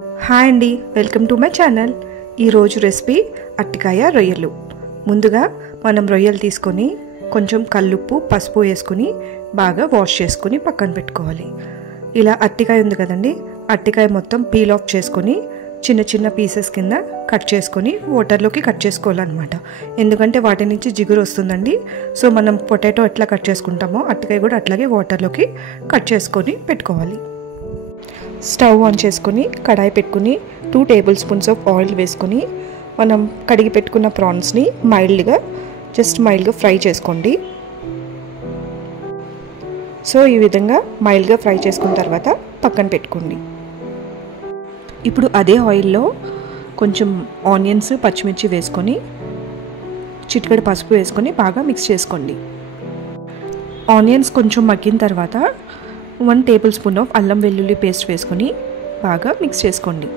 Hi అండి, welcome to my channel. ఈరోజు recipe అరటికాయ రొయ్యలు. ముందుగా మనం రొయ్యలు తీసుకొని కొంచెం కల్లుప్పు పసుపు వేసుకొని బాగా వాష్ చేసుకొని పక్కన పెట్టుకోవాలి. ఇలా అరటికాయ ఉంది కదండి, అరటికాయ మొత్తం పీల్ ఆఫ్ చేసుకొని చిన్న చిన్న పీసెస్ కింద కట్ చేసుకొని వాటర్లోకి కట్ చేసుకోవాలన్నమాట. ఎందుకంటే వాటి నుంచి జిగురు వస్తుందండి. సో మనం పొటాటో ఎట్లా కట్ చేసుకుంటామో అరటికాయ కూడా అట్లాగే వాటర్లోకి కట్ చేసుకొని పెట్టుకోవాలి. స్టవ్ ఆన్ చేసుకొని కడాయి పెట్టుకుని 2 టేబుల్ స్పూన్స్ ఆఫ్ ఆయిల్ వేసుకొని మనం కడిగి పెట్టుకున్న ప్రాన్స్ని మైల్డ్గా ఫ్రై చేసుకోండి. సో ఈ విధంగా మైల్డ్గా ఫ్రై చేసుకున్న తర్వాత పక్కన పెట్టుకోండి. ఇప్పుడు అదే ఆయిల్లో కొంచెం ఆనియన్స్ పచ్చిమిర్చి వేసుకొని చిటికెడు పసుపు వేసుకొని బాగా మిక్స్ చేసుకోండి. ఆనియన్స్ కొంచెం మగ్గిన తర్వాత 1 టేబుల్ స్పూన్ ఆఫ్ అల్లం వెల్లుల్లి పేస్ట్ వేసుకొని బాగా మిక్స్ చేసుకోండి.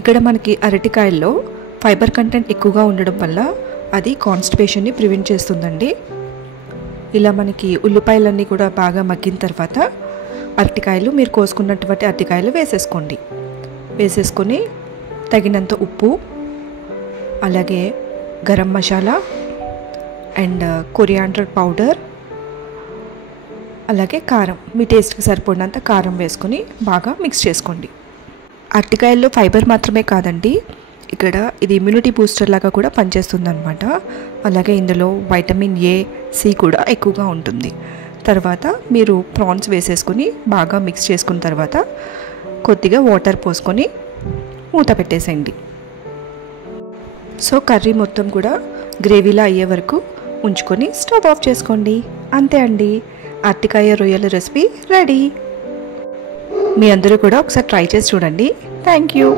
ఇక్కడ మనకి అరటికాయల్లో ఫైబర్ కంటెంట్ ఎక్కువగా ఉండడం వల్ల అది కాన్స్టిపేషన్ని ప్రివెంట్ చేస్తుందండి. ఇలా మనకి ఉల్లిపాయలన్నీ కూడా బాగా మగ్గిన తర్వాత అరటికాయలు మీరు కోసుకున్నటువంటి అరటికాయలు వేసేసుకొని తగినంత ఉప్పు, అలాగే garam masala and coriander powder, అలాగే కారం, మీ టేస్ట్కి సరిపడినంత కారం వేసుకొని బాగా మిక్స్ చేసుకోండి. అరటికాయల్లో ఫైబర్ మాత్రమే కాదండి, ఇక్కడ ఇది ఇమ్యూనిటీ బూస్టర్ లాగా కూడా పనిచేస్తుంది అనమాట. అలాగే ఇందులో వైటమిన్ ఏ, సి కూడా ఎక్కువగా ఉంటుంది. తర్వాత మీరు ప్రాన్స్ వేసేసుకొని బాగా మిక్స్ చేసుకున్న తర్వాత కొద్దిగా వాటర్ పోసుకొని మూత పెట్టేసేయండి. సో కర్రీ మొత్తం కూడా గ్రేవీలా అయ్యే వరకు ఉంచుకొని స్టవ్ ఆఫ్ చేసుకోండి. అంతే అండి, అరటికాయ రొయ్యల రెసిపీ రెడీ. మీ అందరూ కూడా ఒకసారి ట్రై చేసి చూడండి. Thank you.